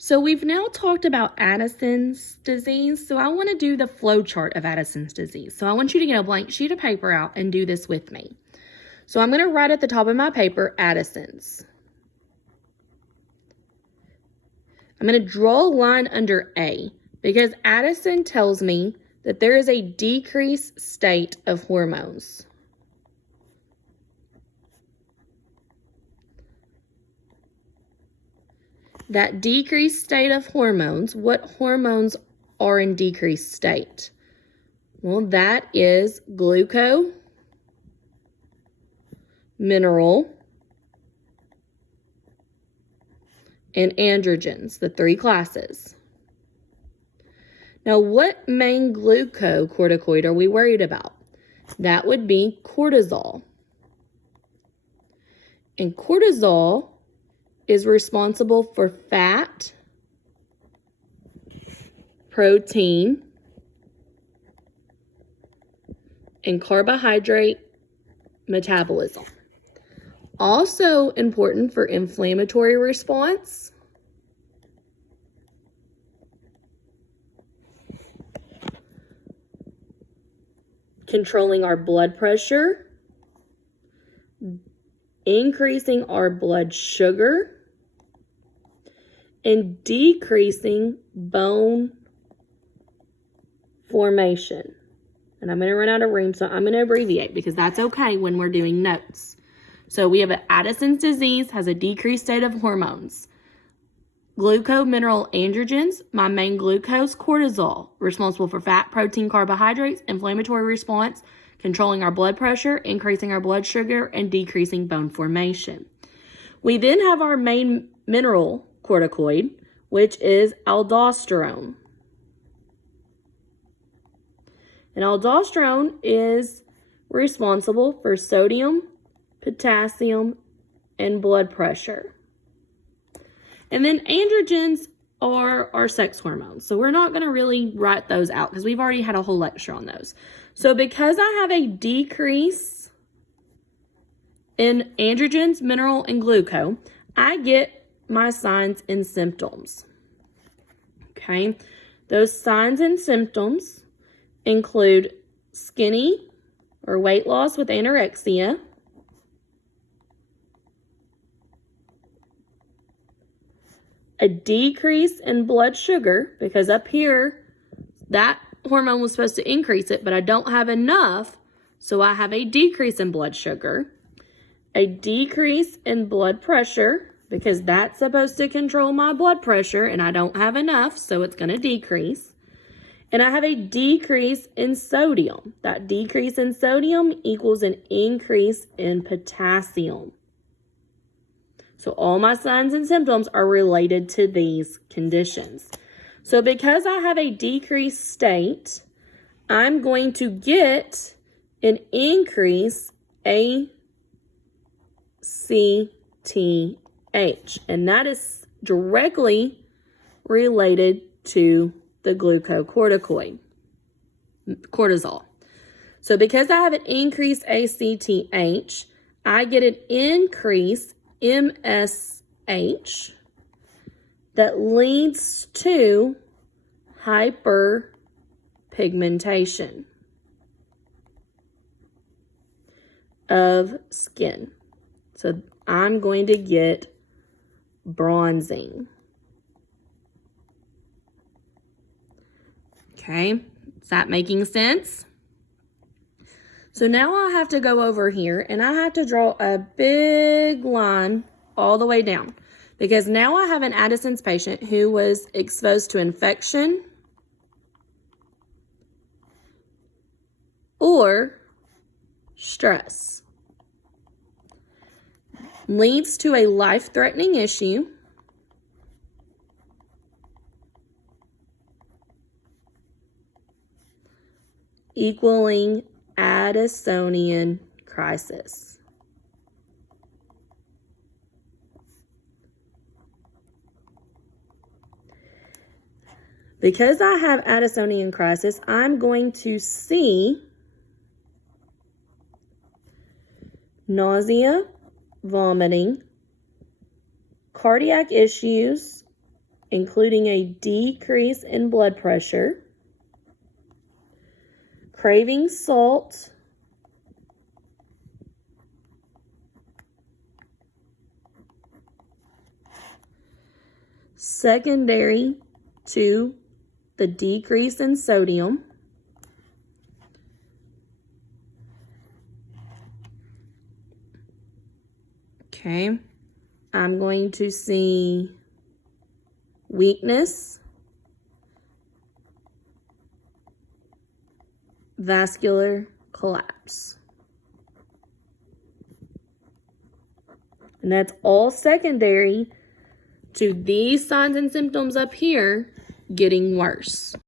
So we've now talked about Addison's disease, so I want to do the flow chart of Addison's disease. So I want you to get a blank sheet of paper out and do this with me. So I'm going to write at the top of my paper, Addison's. I'm going to draw a line under A because Addison tells me that there is a decreased state of hormones. That decreased state of hormones, what hormones are in decreased state? Well, that is glucose, mineral, and androgens, the three classes. Now, what main glucocorticoid are we worried about? That would be cortisol. And cortisol is responsible for fat, protein, and carbohydrate metabolism. Also important for inflammatory response, controlling our blood pressure, increasing our blood sugar, and decreasing bone formation. And I'm going to run out of room, so I'm going to abbreviate because that's okay when we're doing notes. So we have Addison's disease has a decreased state of hormones. Glucose, mineral, androgens. My main glucose, cortisol, responsible for fat, protein, carbohydrates, inflammatory response, controlling our blood pressure, increasing our blood sugar, and decreasing bone formation. We then have our main mineral corticoid, which is aldosterone. And aldosterone is responsible for sodium, potassium, and blood pressure. And then androgens are our sex hormones. So we're not going to really write those out because we've already had a whole lecture on those. So because I have a decrease in androgens, mineral, and glucose, I get my signs and symptoms. Okay, those signs and symptoms include skinny or weight loss with anorexia, a decrease in blood sugar, because up here, that hormone was supposed to increase it, but I don't have enough, so I have a decrease in blood sugar, a decrease in blood pressure, because that's supposed to control my blood pressure, and I don't have enough, so it's going to decrease. And I have a decrease in sodium. That decrease in sodium equals an increase in potassium. So all my signs and symptoms are related to these conditions. So because I have a decreased state, I'm going to get an increase ACTH, and that is directly related to the glucocorticoid, cortisol. So because I have an increased ACTH, I get an increase MSH that leads to hyperpigmentation of skin. So I'm going to get bronzing. Okay, is that making sense? So now I have to go over here and I have to draw a big line all the way down because now I have an Addison's patient who was exposed to infection or stress. Leads to a life-threatening issue equaling Addisonian crisis. Because I have Addisonian crisis, I'm going to see nausea, vomiting, cardiac issues, including a decrease in blood pressure, craving salt, secondary to the decrease in sodium, okay, I'm going to see weakness, vascular collapse. And that's all secondary to these signs and symptoms up here getting worse.